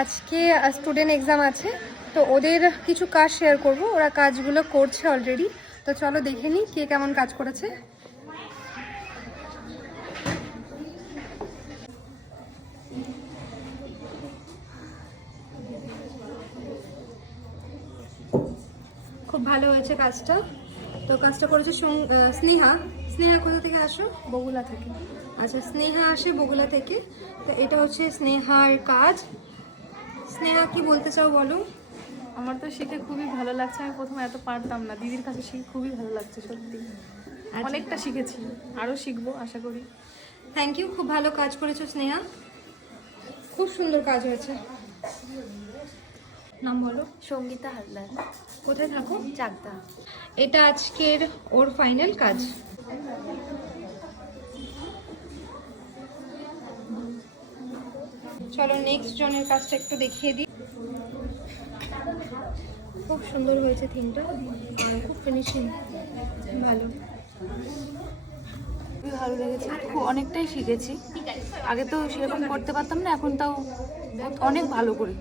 আজকে student exam আছে, তো ওদের কিছু কাজ শেয়ার করব। ওরা কাজগুলো করছে অলরেডি, তো চলো দেখে নিই কে কেমন কাজ করেছে। খুব ভালো হয়েছে কাজটা। তো কাজটা করেছে স্নেহা। স্নেহা কোথা থেকে আসো? বগুলা থেকে। আচ্ছা, স্নেহা আসে বগুলা থেকে। তো এটা হচ্ছে স্নেহার কাজ। স্নেহা কি বলতে চাও বলো? আমার তো শিখে খুবই ভালো লাগছে। আমি প্রথমে এত পারতাম না, দিদির কাছে শিখে খুবই ভালো লাগছে সত্যি। অনেকটা শিখেছি, আরও শিখবো আশা করি। থ্যাংক ইউ, খুব ভালো কাজ করেছো স্নেহা, খুব সুন্দর কাজ হয়েছে। নাম বলো? সঙ্গীতা হালদার। কোথায় থাকো? চাকদা। এটা আজকের ওর ফাইনাল কাজ। চলো নেক্সট জনের কাজটা একটু দেখিয়ে দিই। খুব সুন্দর হয়েছে থিমটা, আর খুব ফিনিশিং ভালো। খুবই ভালো লেগেছে, খুব অনেকটাই শিখেছি। আগে তো সেরকম করতে পারতাম না, এখন তাও অনেক ভালো করি।